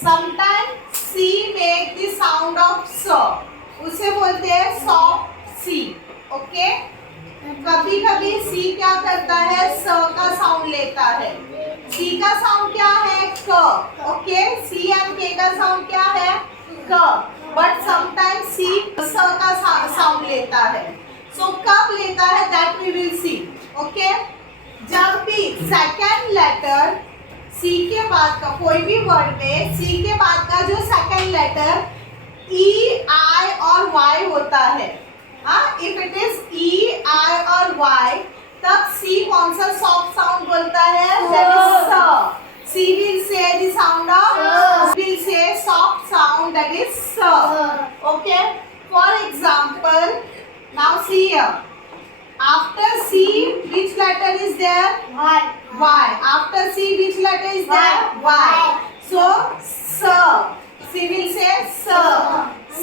Sometimes C make the sound of स, उसे बोलते हैं सॉफ्ट सी। ओके, कभी कभी सी क्या करता है, स का साउंड लेता है। सी का साउंड क्या है, क। ओके, सी एंड के का साउंड क्या है, क। बट समटाइम्स सी स का साउंड लेता है। सो कब लेता है, that we will see. Okay, जब भी सेकेंड लेटर सी के बाद का, कोई भी वर्ड में सी के बाद का जो सेकेंड लेटर ई, आई और वाई होता है, इफ इट इज ई, आई और वाई, तब सी कौन सा सॉफ्ट साउंड बोलता है, दैट इज स। C will say the sound of, will say soft sound, that is स। Okay, for example, now see here, after C which letter is there, Y. Y. After C which letter is there, Y. So S, C will say S.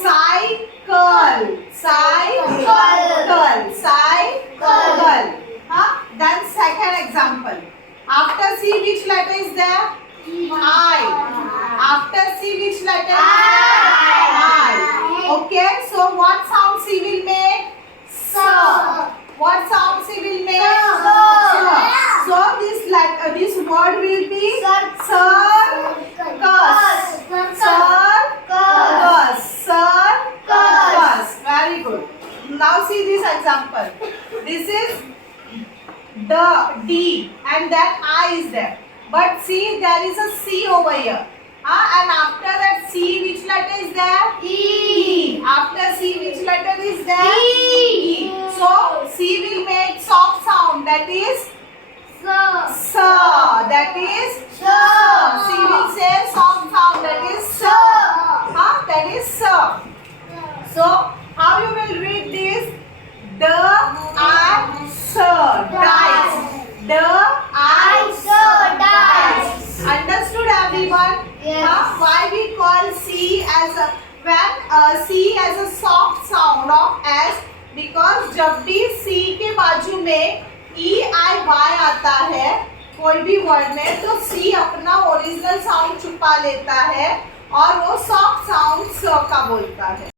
Cycle, cycle, cycle. Then second example, after C which letter is there, I. After C which letter is there, I. Okay, so what sound C will make, S. What sound she will make? So this word will be circus. Circus. Circus. Very good. Now see this example. This is the D and then I is there. But see, there is a C over here. And after that C, which letter is there? E. After C, which letter is there? E. So C will make soft sound, that is sa. That is sa. C will say soft sound, that is sa. That is sa. So how you will read this? The I sa, dice. The I sa, dice. Understood everyone? Yes. Why we call C as a, when C as a soft sound of S? Because जब भी C के बाजू में E, I, Y आता है कोई भी word में, तो C अपना ओरिजिनल साउंड छुपा लेता है और वो सॉफ्ट साउंड स का बोलता है।